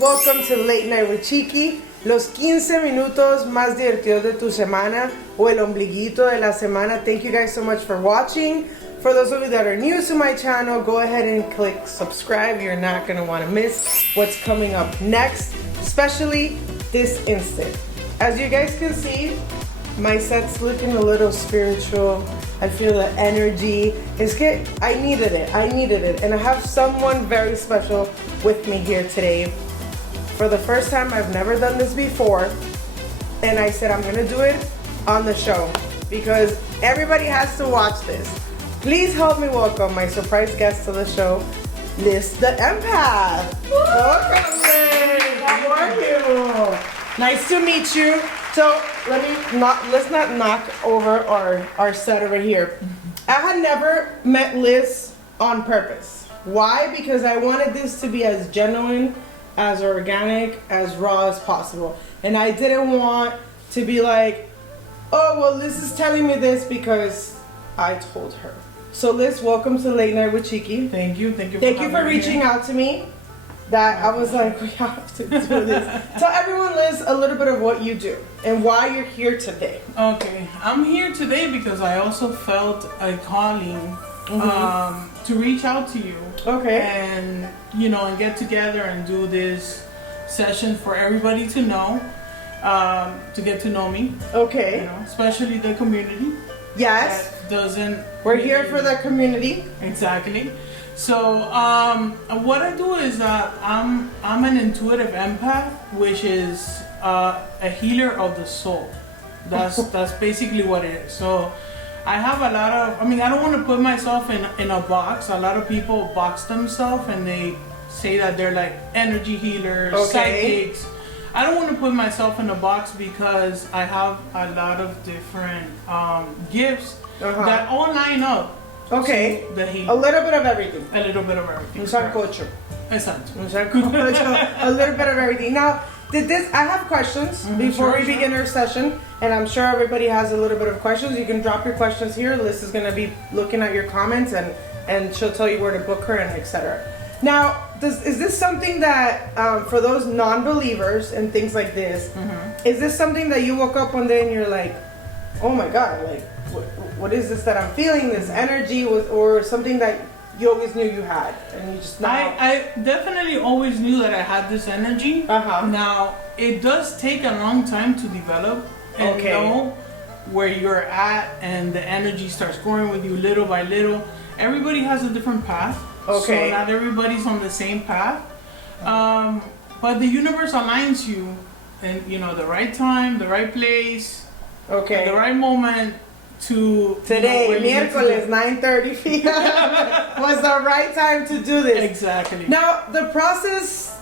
welcome to Late Night with Chicky, los 15 minutos más divertidos de tu semana, o el ombliguito de la semana. Thank you guys so much for watching. For those of you that are new to my channel, go ahead and click subscribe. You're not going to want to miss what's coming up next, especially this instant. As you guys can see, my set's looking a little spiritual. I feel the energy. I needed it. And I have someone very special with me here today. For the first time, I've never done this before. And I said I'm gonna do it on the show because everybody has to watch this. Please help me welcome my surprise guest to the show, Liz the Empath. Welcome, Liz. How are you? Nice to meet you. So let's not knock over our set over here. I had never met Liz on purpose. Why? Because I wanted this to be as genuine, as organic, as raw as possible. And I didn't want to be like, oh, well, Liz is telling me this because I told her. So Liz, welcome to Late Night with Chicky. Thank you for reaching out to me. That I was like, we have to do this. Tell everyone, Liz, a little bit of what you do and why you're here today. Okay, I'm here today because I also felt a calling to reach out to you. Okay. And, and get together and do this session for everybody to know, to get to know me. Okay. Especially the community. Yes. We're here for the community. Exactly. So what I do is I'm an intuitive empath, which is a healer of the soul. That's basically what it is. So I have a lot of, I don't want to put myself in a box. A lot of people box themselves and they say that they're like energy healers, psychics. I don't want to put myself in a box because I have a lot of different gifts that all line up. Okay. The healing. A little bit of everything. A little bit of everything. Exacto. A little bit of everything. Now, I have questions before we begin our session, and I'm sure everybody has a little bit of questions. You can drop your questions here. Liz is going to be looking at your comments, and she'll tell you where to book her and etc. Now, is this something that, for those non-believers and things like this, is this something that you woke up one day and you're like, oh my God, like, what is this that I'm feeling, this energy, or something that you always knew you had, and you just now... I definitely always knew that I had this energy. Now, it does take a long time to develop and know where you're at, and the energy starts growing with you little by little. Everybody has a different path. So not everybody's on the same path. But the universe aligns you in, the right time, the right place, at the right moment. Today, miércoles, 9:30 p.m. was the right time to do this. Exactly. Now, the process,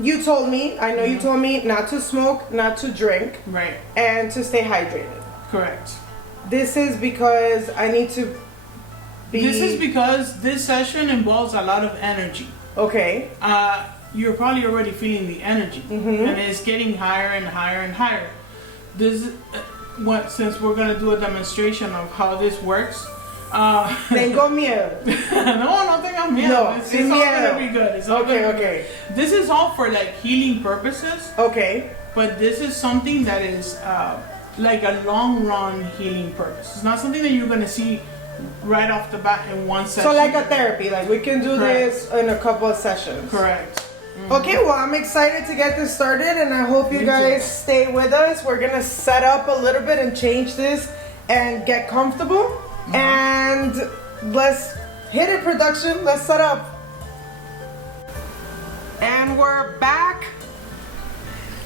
you told me, I know you told me not to smoke, not to drink. Right. And to stay hydrated. Correct. This is because I need to be... This is because this session involves a lot of energy. Okay. You're probably already feeling the energy. And it's getting higher and higher and higher. Since we're gonna do a demonstration of how this works. Tengo miedo. No tengo miedo. No, it's all gonna be good. It's all gonna be good. This is all for like healing purposes. Okay. But this is something that is like a long run healing purpose. It's not something that you're gonna see right off the bat in one session. So like a therapy, like we can do this in a couple of sessions. Correct. Okay, well, I'm excited to get this started, and I hope you guys stay with us. We're gonna set up a little bit and change this and get comfortable. And let's hit it, production. Let's set up. And we're back.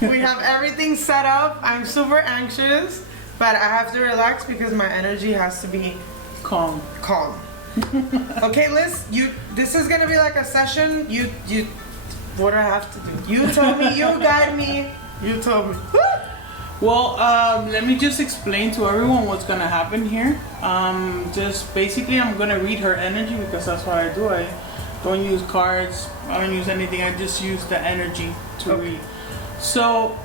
We have everything set up. I'm super anxious, but I have to relax because my energy has to be calm. Okay, Liz, this is gonna be like a session. What do I have to do? You tell me, you guide me, you tell me. Well, let me just explain to everyone what's gonna happen here. Just basically I'm gonna read her energy because that's what I do. I don't use cards, I don't use anything, I just use the energy to read. So,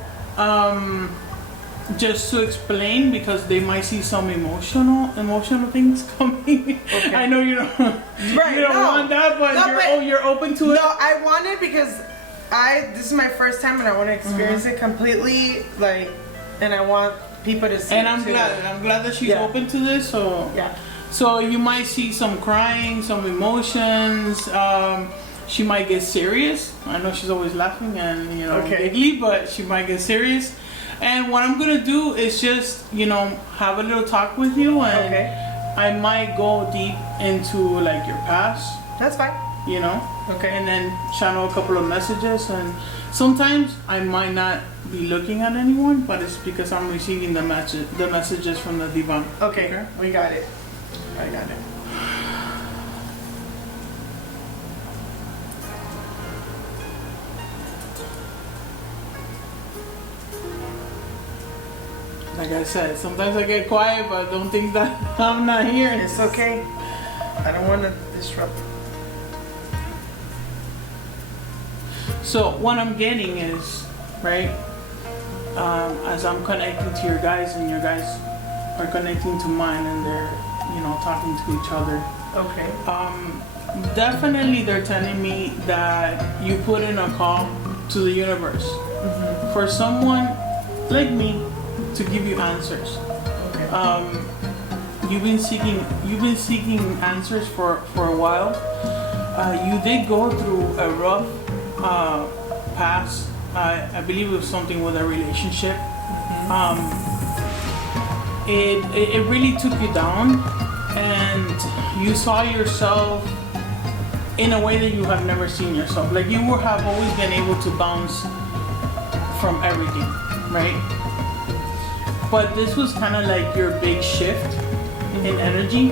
just to explain, because they might see some emotional things coming. I know you don't want that, but you're open to it. No, I want it because this is my first time and I want to experience it completely, like, and I want people to see. And I'm glad that she's open to this. So so you might see some crying, some emotions. She might get serious. I know she's always laughing and giggly, but she might get serious. And what I'm gonna do is just have a little talk with you, and I might go deep into like your past. That's fine. Okay. And then channel a couple of messages, and sometimes I might not be looking at anyone, but it's because I'm receiving the messages from the divan. Okay. We got it. I got it. Like I said, sometimes I get quiet, but don't think that I'm not here. It's okay. I don't want to disrupt. So what I'm getting is, right, as I'm connecting to your guys and your guys are connecting to mine and they're, talking to each other. Okay. Definitely they're telling me that you put in a call to the universe for someone like me to give you answers. Okay. You've been seeking answers for a while. You did go through a rough past. I believe it was something with a relationship. It really took you down, and you saw yourself in a way that you have never seen yourself. Like you have always been able to bounce from everything, right? But this was kind of like your big shift in energy,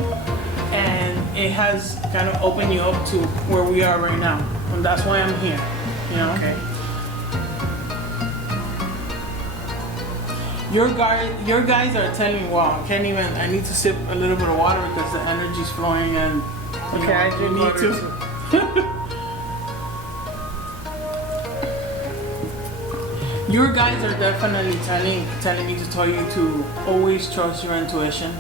and it has kind of opened you up to where we are right now, and that's why I'm here. Okay. Your guys are telling me, wow, I need to sip a little bit of water because the energy's flowing, and I drink need water to. too. Your guys are definitely telling me to tell you to always trust your intuition.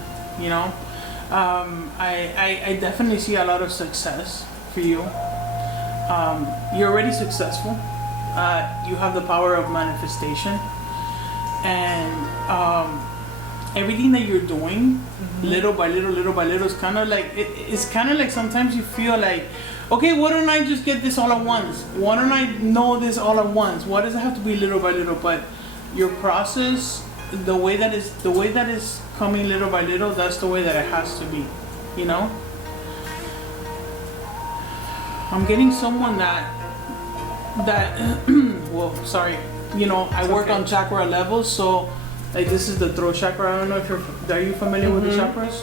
I definitely see a lot of success for you. You're already successful. You have the power of manifestation, and everything that you're doing, little by little, is kind of like it's kind of like sometimes you feel like, okay, why don't I just get this all at once? Why don't I know this all at once? Why does it have to be little by little? But your process, the way that is coming little by little, that's the way that it has to be. I'm getting someone that well, sorry, I work on chakra levels, so like this is the throat chakra. I don't know if are you familiar with the chakras?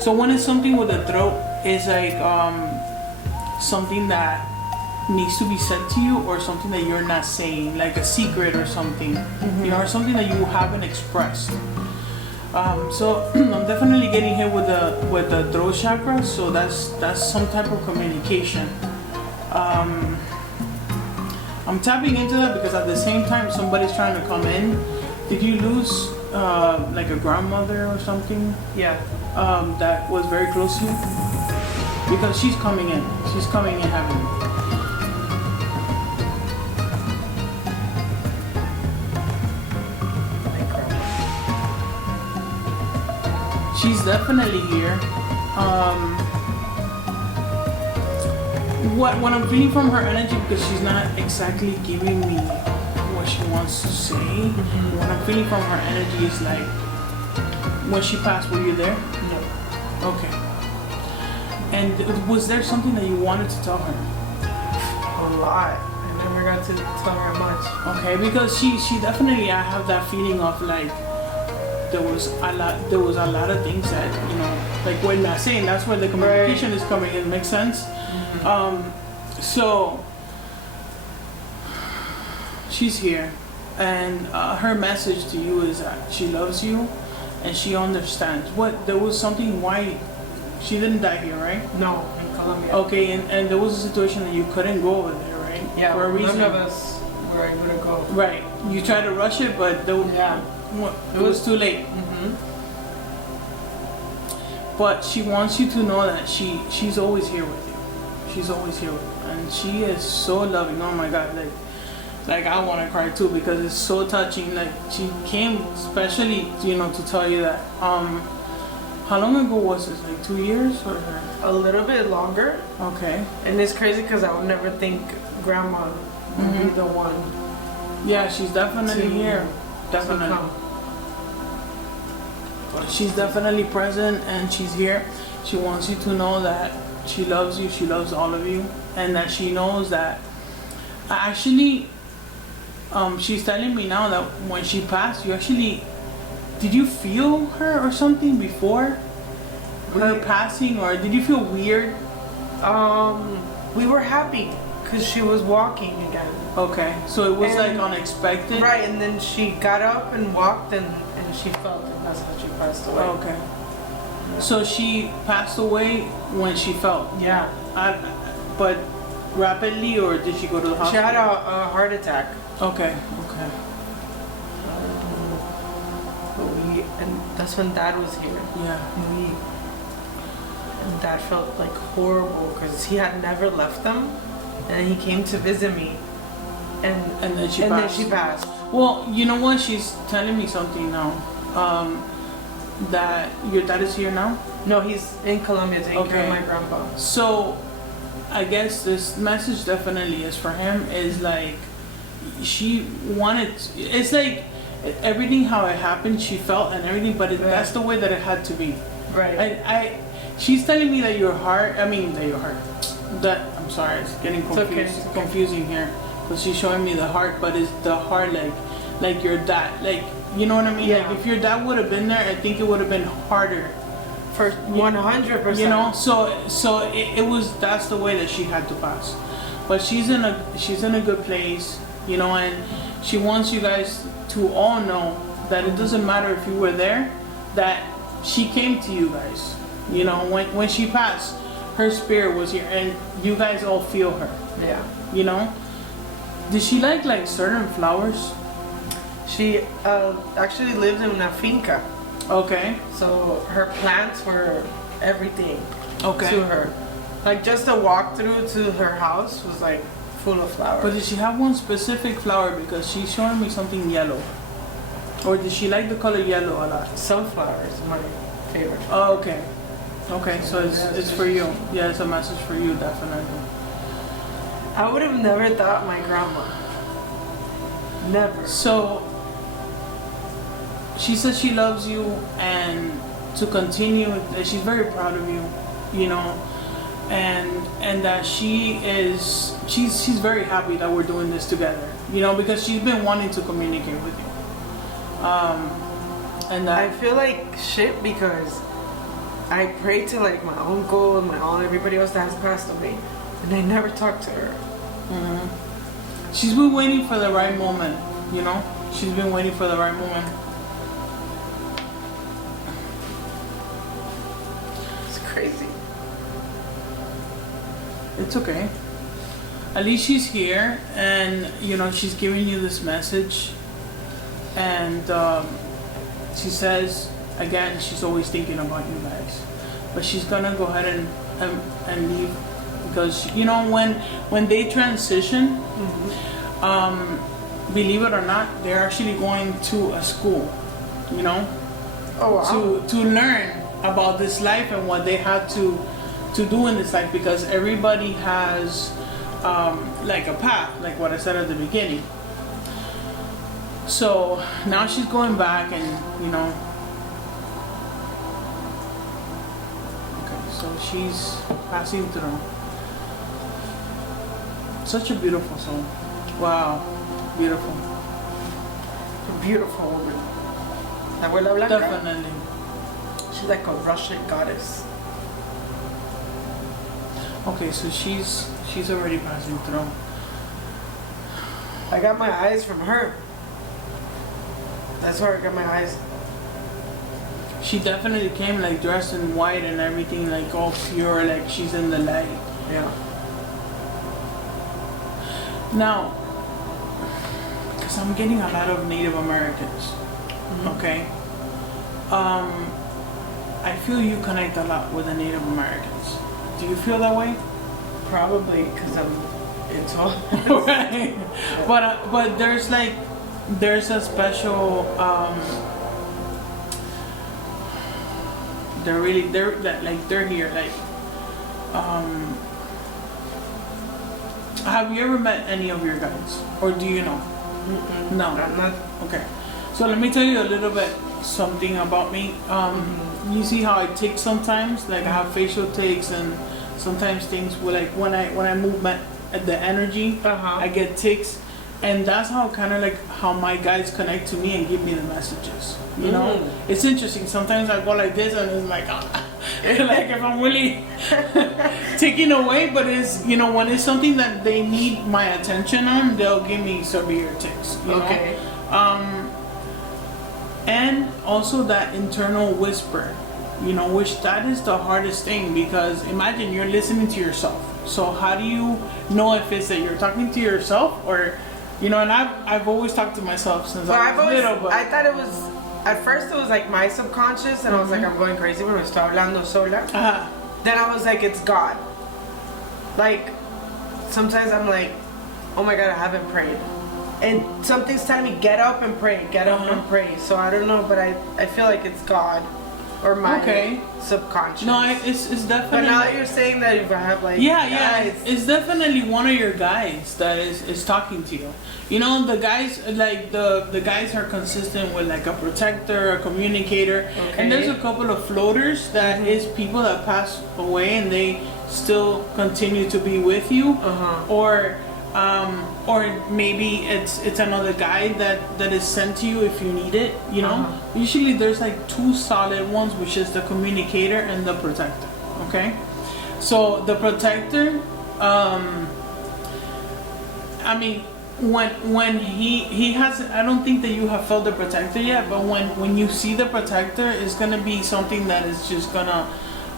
So when it's something with the throat, it's like something that needs to be said to you, or something that you're not saying, like a secret or something, or something that you haven't expressed. So I'm definitely getting hit with the throat chakra. So that's some type of communication. I'm tapping into that because at the same time somebody's trying to come in. Did you lose like a grandmother or something? Yeah. That was very close to you? Because she's coming in. She's coming in heavily. She's definitely here. What I'm feeling from her energy, because she's not exactly giving me what she wants to say. What I'm feeling from her energy is like, when she passed, were you there? No. Okay. And was there something that you wanted to tell her? A lot. I never got to tell her much. Okay, because she definitely, I have that feeling of like, there was a lot of things that, like we're not saying, that's where the communication is coming in, makes sense? So she's here, and her message to you is that she loves you and she understands. There was something why she didn't die here, right? No, in Colombia. Okay, and there was a situation that you couldn't go over there, right? Yeah, for a reason. none of us were able to go. Right, you tried to rush it, but it was too late. But she wants you to know that she's always here with you. She's always here with you. And she is so loving. Oh my God, like like I want to cry too because it's so touching. Like she came especially, you know, to tell you that. How long ago was this? Like 2 years or? A little bit longer. Okay. And it's crazy because I would never think Grandma would be the one. Yeah, she's definitely here. Definitely. She's definitely present and she's here. She wants you to know that she loves you. She loves all of you, and that she knows that. Actually, she's telling me now that when she passed, you actually. Did you feel her or something before her passing, or did you feel weird? We were happy because she was walking again. Okay, so it was like unexpected. Right, and then she got up and walked, and she felt, and that's how she passed away. Okay. So she passed away when she felt. Yeah. But rapidly, or did she go to the hospital? She had a heart attack. Okay. Okay. And that's when Dad was here. Yeah. And Dad felt like horrible because he had never left them, and he came to visit me, and then she passed. Well, you know what? She's telling me something now. That your dad is here now? No, he's in Colombia taking care of my grandpa. So, I guess this message definitely is for him. Is like she wanted. It's like. Everything how it happened, she felt and everything, but that's the way that it had to be. Right. She's telling me that I'm sorry, it's getting confusing here, because she's showing me the heart, but it's the heart like your dad, like, you know what I mean? Yeah. Like if your dad would have been there, I think it would have been harder. For 100%. You know, so it was, that's the way that she had to pass. But she's in a good place, you know, and she wants you guys to all know that it doesn't matter if you were there, that she came to you guys. You know, when she passed, her spirit was here, and you guys all feel her. Yeah. You know? Did she like certain flowers? She actually lived in a finca. Okay. So her plants were everything to her. Like just a walk through to her house was like full of flowers. But did she have one specific flower? Because she's showing me something yellow. Or did she like the color yellow a lot? Sunflowers is my favorite. Oh, okay. Okay, so it's for you. Yeah, it's a message for you, definitely. I would have never thought my grandma. Never. So, she says she loves you and to continue, that she's very proud of you, you know, and that she's very happy that we're doing this together, you know, because she's been wanting to communicate with you. And that I feel like shit because I prayed to like my uncle and my aunt, everybody else that has passed away, and I never talked to her. Mm-hmm. She's been waiting for the right moment, you know? She's been waiting for the right moment. It's crazy. It's okay. At least she's here, and, you know, she's giving you this message. And she says, again, she's always thinking about you guys. But she's gonna go ahead and leave. Because, you know, when they transition, believe it or not, they're actually going to a school, you know, to learn about this life and what they had to do in this life, because everybody has like a path, like what I said at the beginning. So now she's going back, and you know, okay, so she's passing through. Such a beautiful soul. Wow, beautiful. A beautiful woman. La abuela blanca. Definitely. She's like a Russian goddess. Okay, so she's already passing through. I got my eyes from her. That's where I got my eyes. She definitely came like dressed in white and everything, like all pure, like she's in the light. Yeah. Now, because I'm getting a lot of Native Americans, okay? I feel you connect a lot with the Native Americans. Do you feel that way? Probably because I'm into Right. But there's a special they're here have you ever met any of your guys, or do you know? No, I'm not. okay, so let me tell you a little bit something about me. You see how I tick sometimes, like I have facial tics, and sometimes things will, like when I move the energy, I get tics. And that's how how my guys connect to me and give me the messages. You know, it's interesting. Sometimes I go like this, and it's like, like if I'm really taking away. But it's, when it's something that they need my attention on, they'll give me severe tics. You know? And also that internal whisper, which that is the hardest thing, because imagine you're listening to yourself. So how do you know if it's that you're talking to yourself or and I've always talked to myself since I was little. But I thought it was, at first it was like my subconscious, and I was like, I'm going crazy when I start hablando sola. Then I was like, it's God. Like, sometimes I'm like, oh my God, I haven't prayed. And something's telling me, get up and pray, get up and pray. So I don't know, but I feel like it's God or my subconscious. No, it's definitely. But now that you're saying that, if I have like guys, it's definitely one of your guys that is talking to you. The guys, like the guys are consistent with like a protector, a communicator, and there's a couple of floaters that is people that pass away and they still continue to be with you, or maybe it's another guy that is sent to you if you need it. Usually there's like two solid ones, which is the communicator and the protector. Okay, so the protector, I mean, when he has, I don't think that you have felt the protector yet, but when you see the protector, it's gonna be something that is just gonna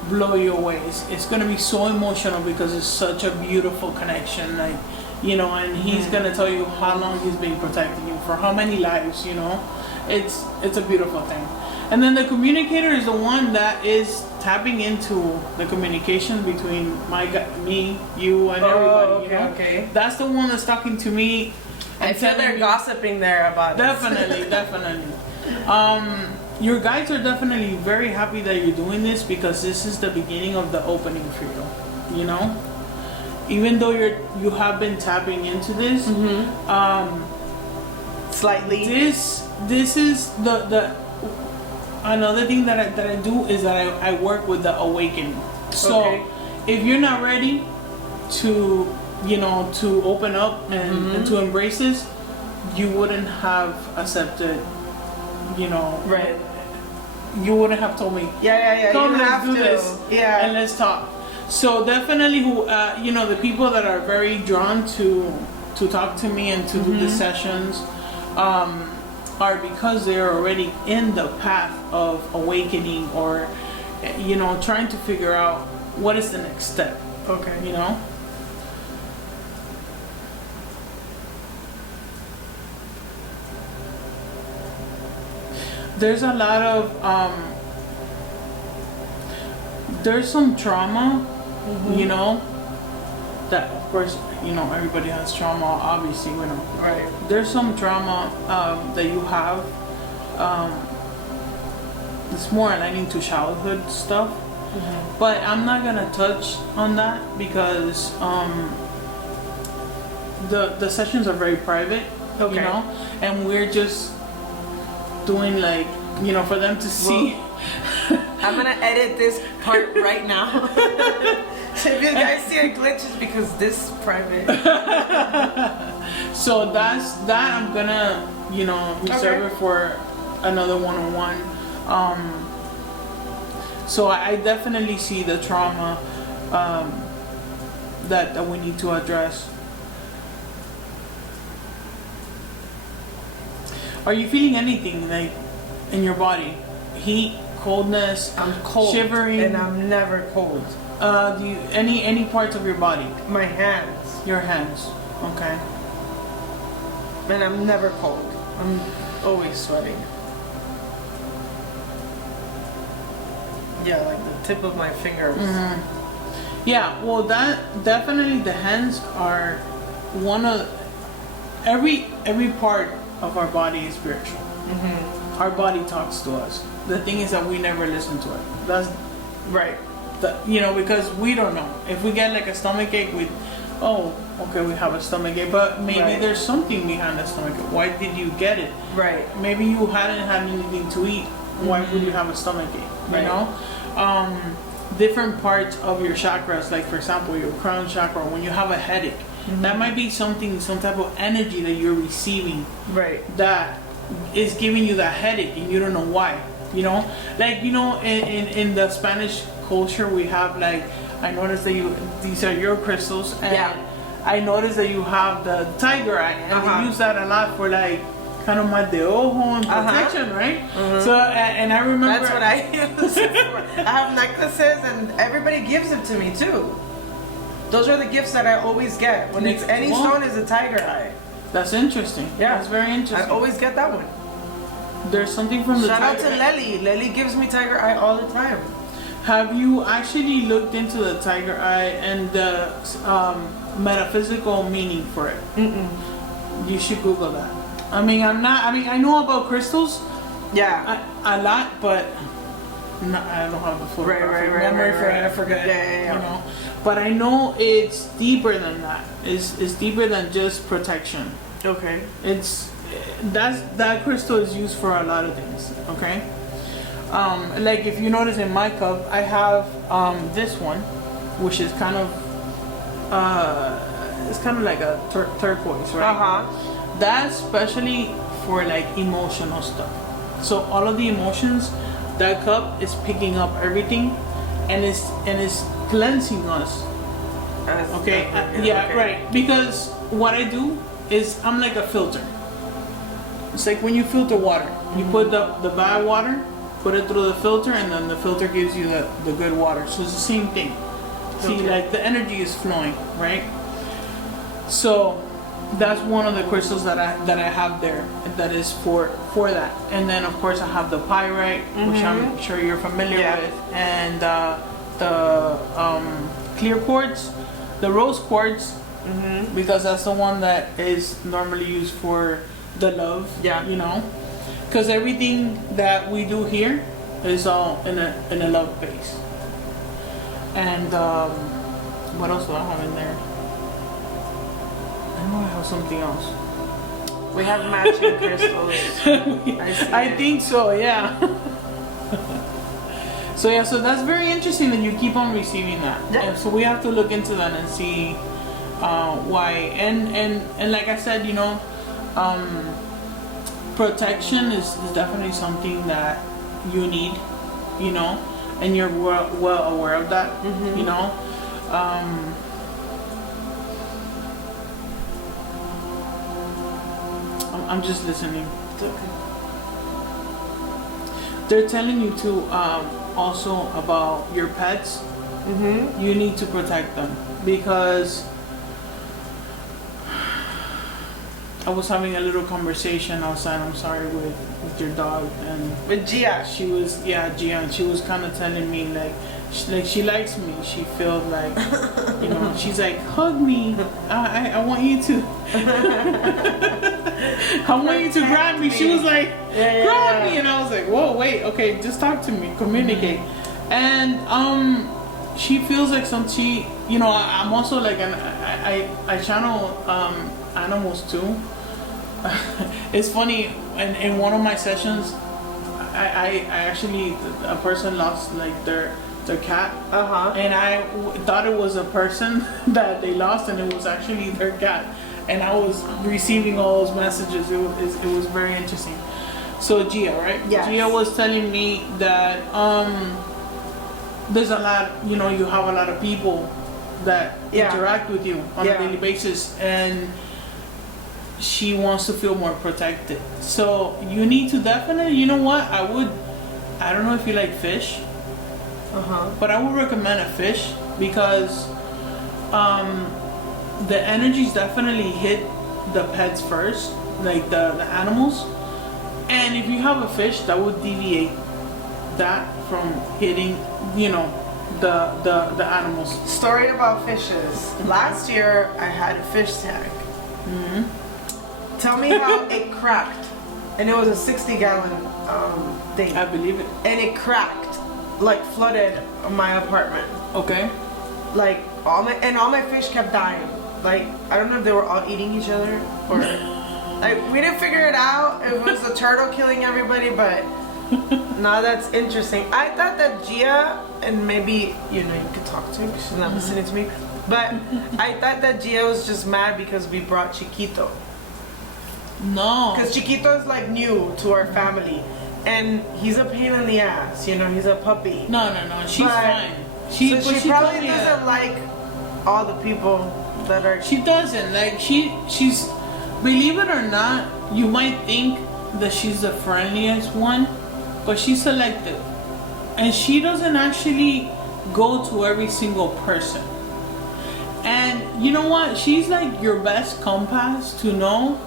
blow you away. It's gonna be so emotional because it's such a beautiful connection, like, and he's gonna tell you how long he's been protecting you, for how many lives. It's a beautiful thing. And then the communicator is the one that is tapping into the communication between me, you, and everybody. Okay. That's the one that's talking to me. I feel they're gossiping there about definitely. Your guys are definitely very happy that you're doing this, because this is the beginning of the opening for you. Even though you have been tapping into this, slightly. This is the another thing that I do is that I work with the awakening. So if you're not ready to to open up and to embrace this, you wouldn't have accepted. Right. You wouldn't have told me. Yeah. Come, you let's have do to. this. Yeah. And let's talk. So definitely, the people that are very drawn to talk to me and to do the sessions, are because they're already in the path of awakening, or trying to figure out what is the next step. There's a lot of there's some trauma, that of course everybody has trauma, obviously, Right. There's some trauma that you have, it's more aligning to childhood stuff, but I'm not gonna touch on that because the sessions are very private, and we're just doing like for them to see. I'm gonna edit this part right now. So if you guys see a glitch, it's because this is private. So that's that. I'm gonna reserve it for another one-on-one. So I definitely see the trauma that we need to address. Are you feeling anything like in your body? Heat, coldness? I'm cold. Shivering? And I'm never cold. Do you any parts of your body? My hands. Your hands. Okay. And I'm never cold. I'm always sweating. Yeah, like the tip of my fingers. Yeah, well, that definitely the hands are every part of our body is spiritual. Our body talks to us. The thing is that we never listen to it. That's Right. Because we don't know. If we get like a stomach ache, we have a stomach ache, but maybe Right. there's something behind the stomach ache. Why did you get it? Right. Maybe you hadn't had anything to eat. Why would you have a stomach ache? Right. You know? Different parts of your chakras, like for example, your crown chakra, when you have a headache, that might be some type of energy that you're receiving. Right. That is giving you that headache and you don't know why. Like in the Spanish culture we have, like, I noticed that these are your crystals, and I noticed that you have the tiger eye, and they use that a lot for like kind of mal de ojo and protection, right? So and I remember that's what I use it for. I have necklaces and everybody gives it to me too. Those are the gifts that I always get when it's any stone is a tiger eye. That's interesting. Yeah, that's very interesting. I always get that one. There's something from the Shout out tiger to Lely. Lely gives me tiger eye all the time. Have you actually looked into the tiger eye and the metaphysical meaning for it? You should Google that. I know about crystals. Yeah. A lot, but I don't have the full memory for it. I forget. Yeah. But I know it's deeper than that. It's deeper than just protection. Okay. That crystal is used for a lot of things. Okay. Like if you notice in my cup, I have this one, which is kind of it's kind of like a turquoise, right? That's especially for like emotional stuff. So all of the emotions, that cup is picking up everything, and it's cleansing us. Okay. Right. Because what I do is I'm like a filter. It's like when you filter water, you put the bad water, put it through the filter, and then the filter gives you the good water. So it's the same thing. See, like the energy is flowing, right? So that's one of the crystals that I have there that is for that. And then of course I have the pyrite, which I'm sure you're familiar with, and the clear quartz, the rose quartz, because that's the one that is normally used for the love. Because everything that we do here is all in a love base. And what else do I have in there? I know I have something else. We have matching crystals. I think so, yeah. So that's very interesting that you keep on receiving that. And so we have to look into that and see why. And like I said, protection is definitely something that you need, and you're well aware of that, I'm just listening. It's okay. They're telling you to also about your pets. You need to protect them, because I was having a little conversation outside, I'm sorry, with your dog, and with Gia. She was Gia, and she was kind of telling me like she likes me. She felt like, she's like, hug me. I want you to. I want you to grab me. She was like, grab me, and I was like, whoa, wait, okay, just talk to me, communicate. And she feels like I'm also like I channel animals too. It's funny, in one of my sessions, I actually, a person lost like their cat, and I thought it was a person that they lost, and it was actually their cat, and I was receiving all those messages. It was very interesting. So Gia, right? Yes. Gia was telling me that there's a lot, you have a lot of people that interact with you on a daily basis, and she wants to feel more protected. So you need to definitely, I don't know if you like fish, but I would recommend a fish, because the energies definitely hit the pets first, like the animals. And if you have a fish, that would deviate that from hitting, the animals. Story about fishes. Last year I had a fish tank. Tell me how it cracked. And it was a 60-gallon thing. I believe it. And it cracked, like flooded my apartment. Okay. Like all my fish kept dying. Like I don't know if they were all eating each other or like we didn't figure it out. It was a turtle killing everybody, but now that's interesting. I thought that Gia, and maybe you could talk to her because she's not listening to me, but I thought that Gia was just mad because we brought Chiquito. No. Because Chiquito is like new to our family, and he's a pain in the ass. He's a puppy. No. She's fine. She probably doesn't like all the people that are. She doesn't like. She's. Believe it or not, you might think that she's the friendliest one, but she's selective, and she doesn't actually go to every single person. And you know what? She's like your best compass to know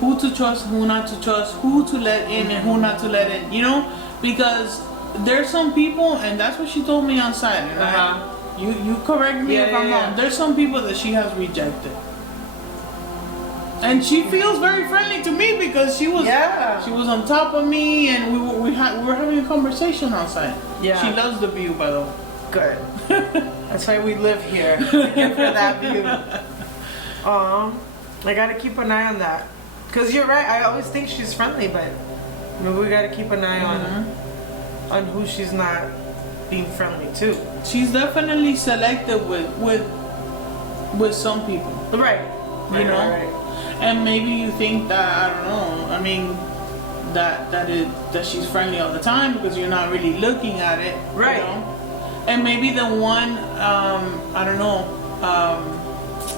who to trust, who not to trust, who to let in and who not to let in, because there's some people, and that's what she told me on site, and you correct me if I'm wrong. There's some people that she has rejected, and she feels very friendly to me because she was on top of me, and we were having a conversation on site. Yeah, she loves the view, by the way. Good. That's why we live here, to give her that view. I gotta keep an eye on that. Because you're right, I always think she's friendly, but maybe we gotta keep an eye on who she's not being friendly to. She's definitely selective with some people. Right. Right. And maybe you think that, I don't know, I mean, that she's friendly all the time because you're not really looking at it. Right. And maybe the one, I don't know,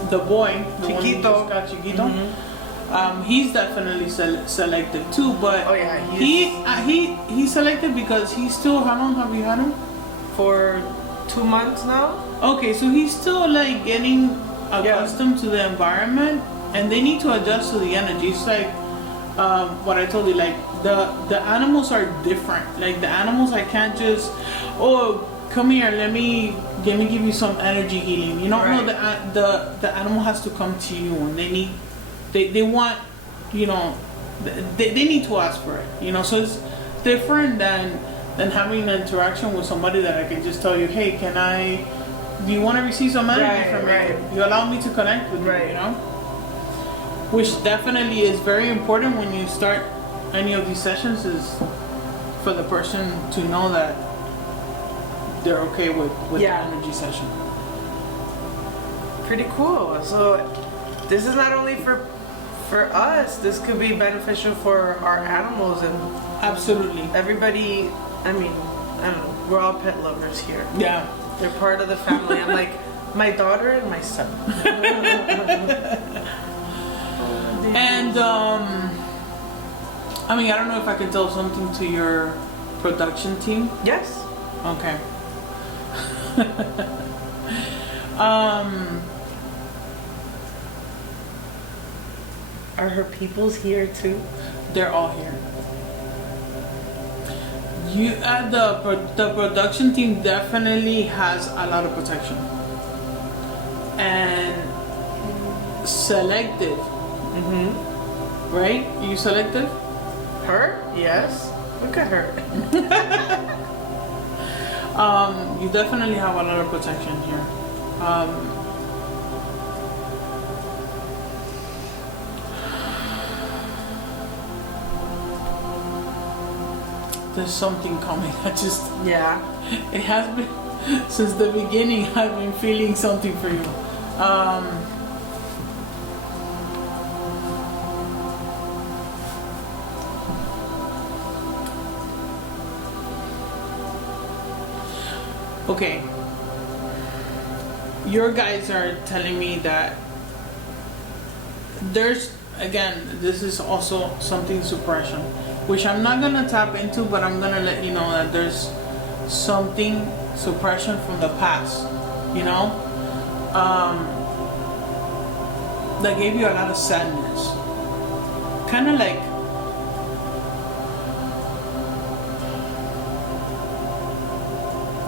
the boy, the one who just got Chiquito. He's definitely selective too, but he's selective because he's still. How long have you had him? For 2 months now. Okay, so he's still like getting accustomed to the environment, and they need to adjust to the energy. It's like what I told you, like the animals are different. Like the animals, I can't just come here, let me give you some energy healing. No, the animal has to come to you, and they want, they need to ask for it, so it's different than having an interaction with somebody that I can just tell you, hey, do you want to receive some energy from me? You allow me to connect with you, which definitely is very important when you start any of these sessions, is for the person to know that they're okay with the energy session. Pretty cool. So this is not only for us, this could be beneficial for our animals and absolutely everybody. I mean, I don't know, we're all pet lovers here. Yeah, they're part of the family. I'm like my daughter and my son. And I mean, I don't know if I can tell something to your production team. Yes. Okay. Are her peoples here too? They're all here. The production team definitely has a lot of protection and selective. Right? You selective? Her? Yes. Look at her. You definitely have a lot of protection here. There's something coming. It has been since the beginning. I've been feeling something for you. Okay, your guys are telling me that there's, again, this is also something suppression, which I'm not gonna tap into, but I'm gonna let you know that there's something suppression from the past, that gave you a lot of sadness, kind of like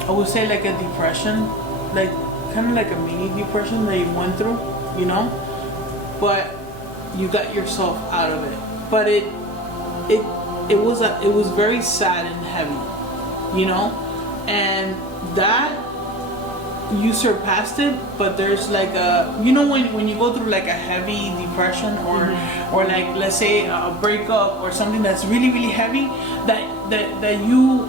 I would say like a depression, like kind of like a mini depression that you went through, but you got yourself out of it. But it was very sad and heavy, you know, and that you surpassed it. But there's like a, you know, when you go through like a heavy depression or like, let's say a breakup or something that's really really heavy, that you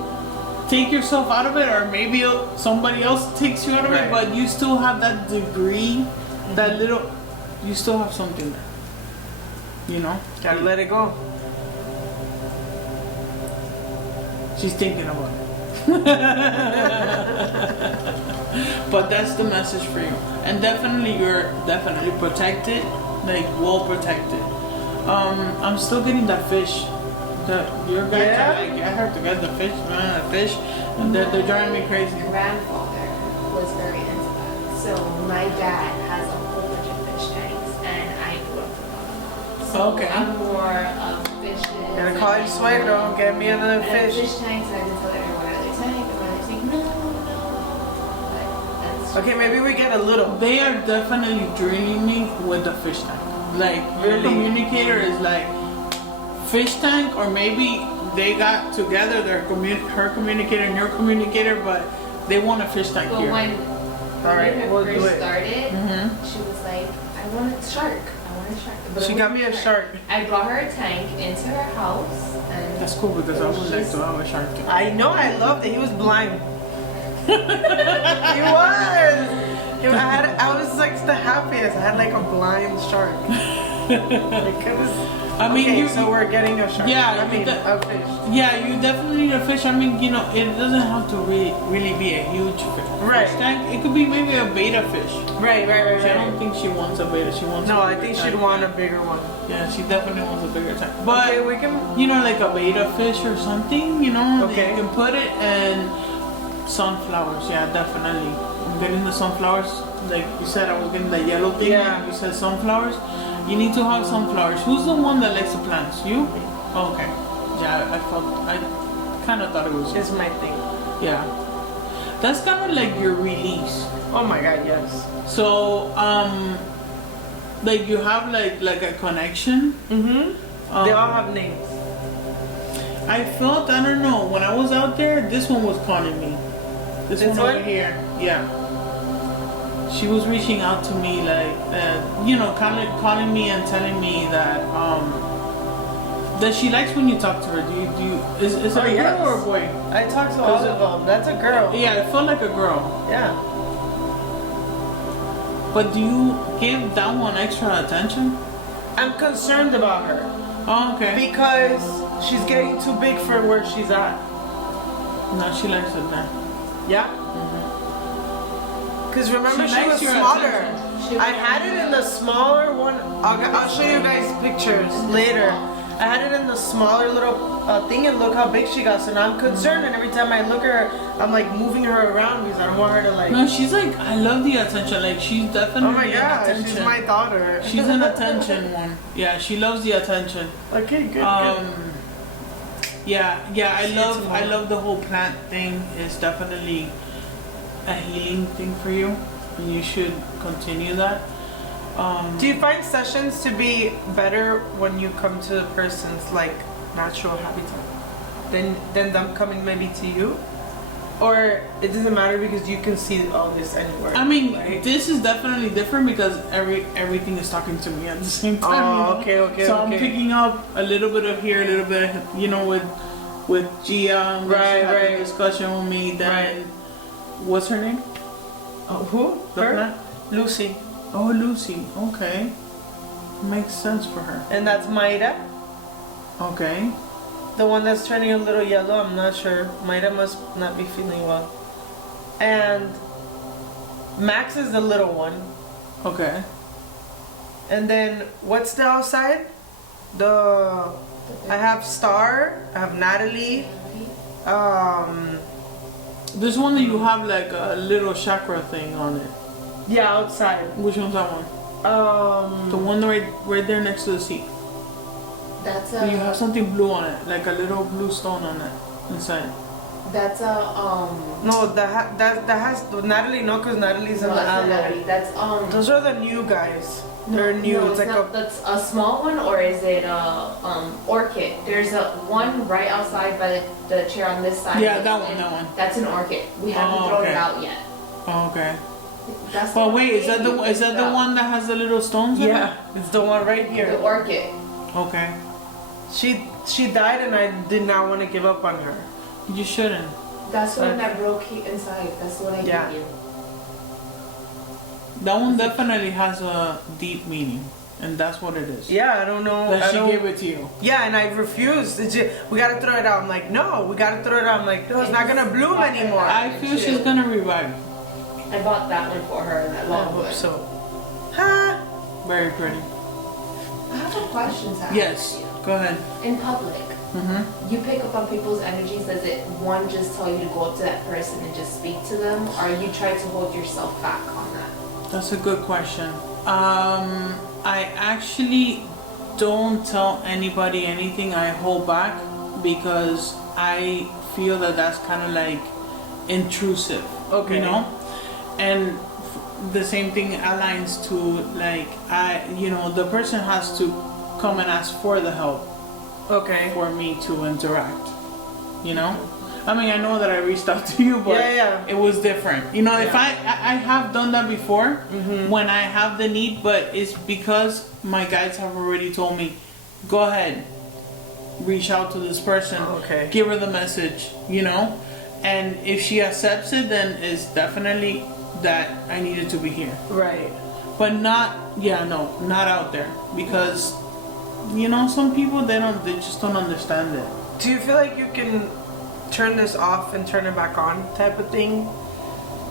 take yourself out of it, or maybe somebody else takes you out of it, but you still have that degree, that little, you still have something there, you know. Gotta let it go. She's thinking about it. But that's the message for you, and definitely you're definitely protected, like well protected. I'm still getting that fish. Your guys are like, I have to get the fish, and they're driving me crazy. My grandfather was very into that. So my dad has a whole bunch of fish tanks, and I grew up with them. So Okay. I'm more of fishes. Gotta call your suegro, get me another and fish. fish tanks, and I just tell everyone another tank, and my other tank, no. But that's Okay, maybe we get a little. They are definitely drilling me with the fish tank. Like your communicator is like fish tank, or maybe they got together, her communicator and your communicator, but they want a fish tank But here. when We'll we do first it. started, she was like, I want a shark. I want a shark. But She it got wasn't me a shark. I brought her a tank into her house, and That's cool, because I would like to have a shark too. I know, I loved it. He was blind. He was. I was like the happiest. I had like a blind shark. Like, it was. I mean, okay, you, so we're getting a shark. Yeah, I mean, you a fish. Yeah, you definitely need a fish. I mean, you know, it doesn't have to really be a huge fish tank. It could be maybe a beta fish. Right. I don't think she wants a beta. She wants. No, a I bigger think tank. she'd want a bigger one. Yeah, she definitely wants a bigger tank. But Okay, we can. you know, like a beta fish or something. You know, Okay. you can put it. And sunflowers. Yeah, definitely. I'm getting the sunflowers. Like you said, I was getting the yellow thing. Yeah. You said sunflowers. You need to have sunflowers. Who's the one that likes the plants? You? Oh, okay. Yeah, I kind of thought it was. It's my thing. Yeah. That's kind of like your release. Oh my god, yes. So, like you have like a connection. They all have names. I felt, I don't know, when I was out there, this one was calling me. This one over here. Yeah. She was reaching out to me, like, you know, kind of calling me and telling me that that she likes when you talk to her. Do you? Is it a girl or a boy? I talked to all of them. That's a girl. Yeah, it felt like a girl. Yeah. But do you give that one extra attention? I'm concerned about her Oh, okay. because she's getting too big for where she's at. No, she likes it then. Yeah. Because remember, She she likes was your smaller. attention. I had it in the smaller one. I'll show you guys pictures later. I had it in the smaller little thing, and look how big she got. So now I'm concerned, and every time I look at her, I'm like moving her around because I don't want her to like. No, she's like, I love the attention. Like, she's definitely Oh my god, an attention. she's my daughter. She's an attention one. Yeah, she loves the attention. Okay, good. Yeah, I love the whole plant thing. It's definitely a healing thing for you, and you should continue that. Do you find sessions to be better when you come to a person's like natural habitat than them coming maybe to you? Or it doesn't matter because you can see all this anywhere? I mean, right? this is definitely different because everything is talking to me at the same time. Oh, you know? okay. So I'm picking up a little bit of here, a little bit, you know, with Gia. Right. Discussion with me. Then, what's her name? Who? The Her? plant? Lucy. Oh, Lucy. Okay, makes sense for her. And that's Mayra. Okay. The one that's turning a little yellow, I'm not sure. Mayra must not be feeling well. And Max is the little one. Okay. And then what's the outside? I have Star, I have Natalie. This one that you have like a little chakra thing on it. Yeah, outside. Which one's that one? The one right there next to the seat. That's And you have something blue on it, like a little blue stone on it inside. That's a No, that has Natalie. No, because Natalie's in no, the that's not aloe. Natalie. That's Those are the new guys. They're new. No, it's like not, that's a small one, or is it a orchid? There's a one right outside by the chair on this side. Yeah, that one. That's an orchid. We haven't thrown it out yet. Oh, okay. That's Well, wait, is that the one that has the little stones in it? yeah, it's the one right here. The orchid. Okay. She died, and I did not want to give up on her. You shouldn't. That's the one that broke inside. That's what I Yeah. gave you. That one definitely has a deep meaning, and that's what it is. Yeah, I don't know. That I she don't- gave it to you. Yeah, and I refused. We gotta throw it out. I'm like, no, we gotta throw it out. I'm like, no, it's not gonna bloom anymore. I feel she's gonna revive. I bought that one for her. That I long hope one. so. Ha! Very pretty. I have a question to ask Yes. you. Go ahead. In public, Mm-hmm. you pick up on people's energies. Does it one just tell you to go up to that person and just speak to them, or you try to hold yourself back on that? That's a good question. I actually don't tell anybody anything. I hold back because I feel that that's kind of like intrusive. Okay. You know? And the same thing aligns to like the person has to come and ask for the help Okay. for me to interact. You know? I mean, I know that I reached out to you, but Yeah. it was different. You know, if I have done that before when I have the need, but it's because my guides have already told me, go ahead, reach out to this person, Okay. give her the message, you know? And if she accepts it, then it's definitely that I needed to be here. Right. But not out there, because some people they just don't understand it. Do you feel like you can turn this off and turn it back on type of thing?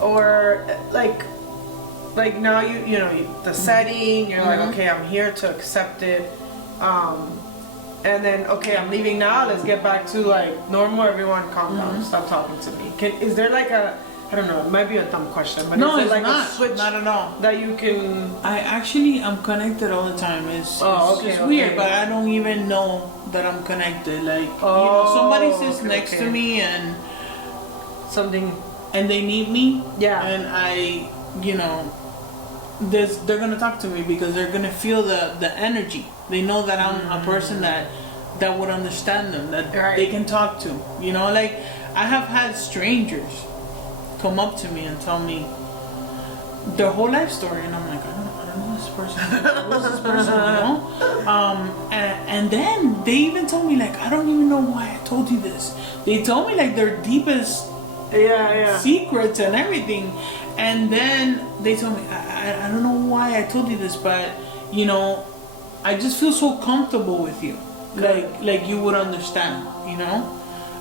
Or like now you know the setting, you're like, okay, I'm here to accept it. And then okay, I'm leaving now, let's get back to like normal, everyone calm down, stop talking to me. Is there like a, I don't know, it might be a dumb question, but No, is it's there like not. a switch Not at all. that you can? I'm connected all the time. It's Okay, just weird, okay. but I don't even know that I'm connected. Like somebody sits next to me and Something. they need me. Yeah. And I, they're gonna talk to me because they're gonna feel the energy. They know that I'm a person that would understand them, that Right. they can talk to. Like I have had strangers come up to me and tell me their whole life story, and I'm like, I don't know this person. Who's this person? And then they even told me like, I don't even know why I told you this. They told me like their deepest Yeah. secrets and everything, and then they told me I don't know why I told you this, but I just feel so comfortable with you, like you would understand,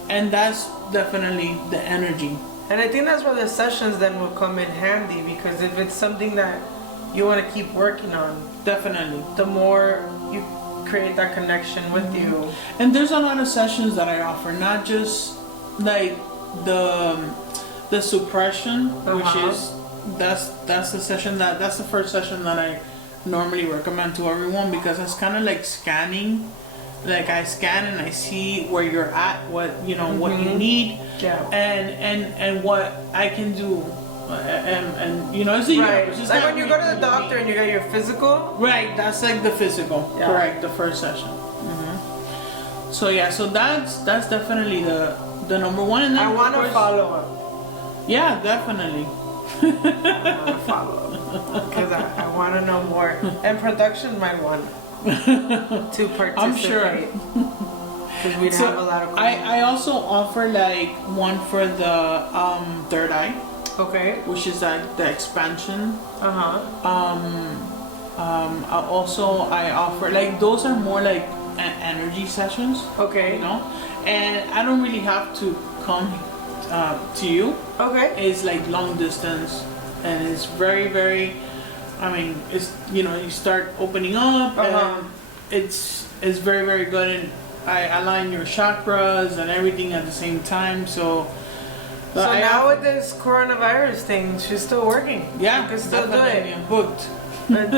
and that's definitely the energy. And I think that's where the sessions then will come in handy, because if it's something that you want to keep working on, Definitely. the more you create that connection with you. And there's a lot of sessions that I offer, not just like the suppression, which is that's the session that's the first session that I normally recommend to everyone, because it's kind of like scanning. Like I scan and I see where you're at, what what you need, and what I can do, and it's a Right. it's just Like not when you go to the really doctor me. and you get your physical. Right, that's like the physical. Yeah. Correct, the first session. So so that's definitely the number one. And then I want of to course- follow up. Yeah, definitely. I want to follow up because I want to know more. And production might want to participate. I'm sure. Because we'd have a lot of. I also offer like one for the third eye, Okay. which is like the expansion. I offer like those are more like energy sessions. Okay. And I don't really have to come to you. Okay. It's like long distance, and it's very, very. I mean, it's you start opening up, and it's very, very good, and I align your chakras and everything at the same time. So Now with this coronavirus thing, she's still working. yeah, You can still do definitely, it. I'm booked.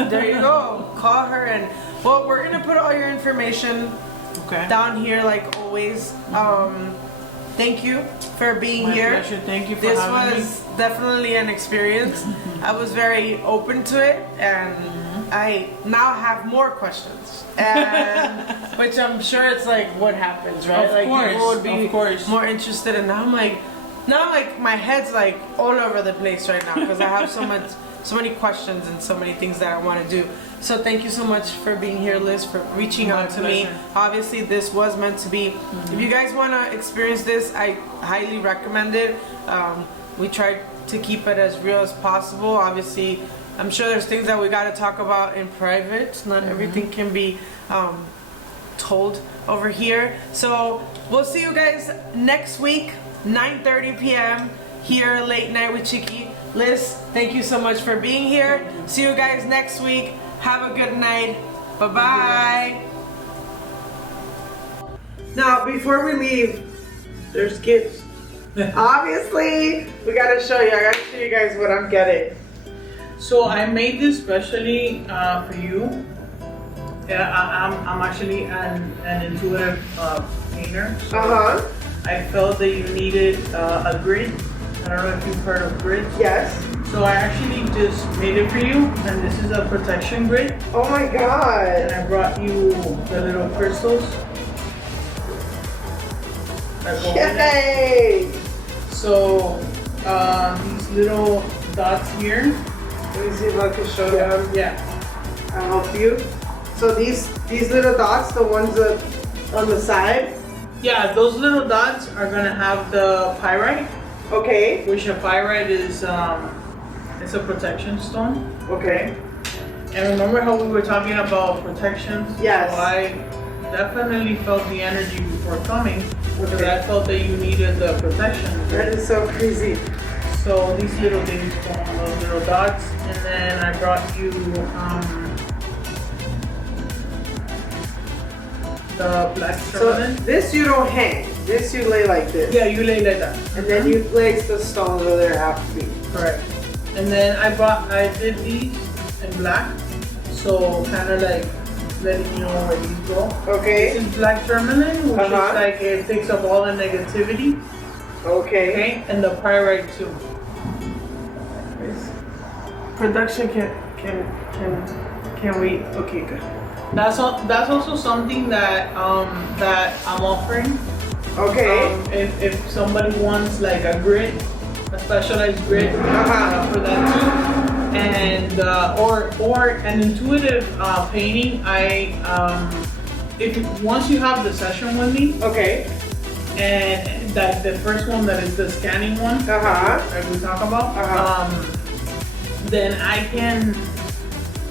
There you go. Call her, and well, we're gonna put all your information Okay. down here like always. Thank you for being My here. pleasure. Thank you for This having me. was definitely an experience. I was very open to it, and I now have more questions, and which I'm sure it's like what happens, right? Of like course, people would be of course. more interested, and now I'm like my head's like all over the place right now because I have so many questions and so many things that I want to do. So thank you so much for being here, Liz, for reaching out to me. Obviously, this was meant to be. If you guys want to experience this, I highly recommend it. We tried to keep it as real as possible. Obviously, I'm sure there's things that we got to talk about in private. Not everything can be told over here. So we'll see you guys next week, 9:30 p.m. here, Late Night with Chicky. Liz, thank you so much for being here. See you guys next week. Have a good night. Bye-bye. Now, before we leave, there's gifts. Obviously, we gotta show you. I gotta show you guys what I'm getting. So I made this specially for you. Yeah, I'm actually an intuitive painter. So I felt that you needed a grid. I don't know if you've heard of grids. Yes. So I actually just made it for you, and this is a protection grid. Oh my god. And I brought you the little crystals. Yay! So these little dots here. Let me see if I can show them. Yeah. I'll help you. So these little dots, the ones that on the side. Yeah, those little dots are gonna have the pyrite. Okay. Which a pyrite is it's a protection stone. Okay. And remember how we were talking about protections? Yes. So I definitely felt the energy before coming because I felt that you needed the protection. That is so crazy. So these little things go on those little dots, and then I brought you the black tourmaline. So this you don't hang. This you lay like this. Yeah, you lay like that. And then you place the stones where they're have to be. Correct. And then I did these in black, so kind of like letting you know where these go. Okay. This is black tourmaline, which is like it takes up all the negativity. Okay. Okay. And the pyrite too. Production can we? Okay, good. That's also something that that I'm offering. Okay. If somebody wants like a grid, a specialized grid for that too, and or an intuitive painting, once you have the session with me, okay, and that the first one that is the scanning one that we talk about, then I can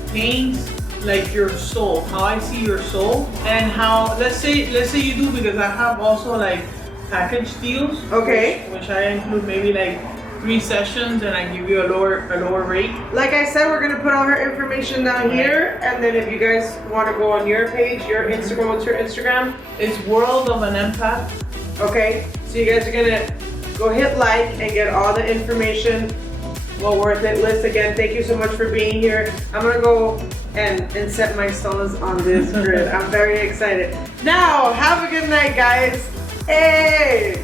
paint like your soul, how I see your soul, and how let's say you do, because I have also like package deals, which I include maybe like 3 sessions, and I give you a lower rate. Like I said, we're gonna put all her information down here, and then if you guys want to go on your page, your Instagram, what's your Instagram? It's World of an Empath. Okay, so you guys are gonna go hit like and get all the information. Well worth it. Liz, again, thank you so much for being here. I'm gonna go and set my stones on this grid. I'm very excited. Now, have a good night, guys. Hey!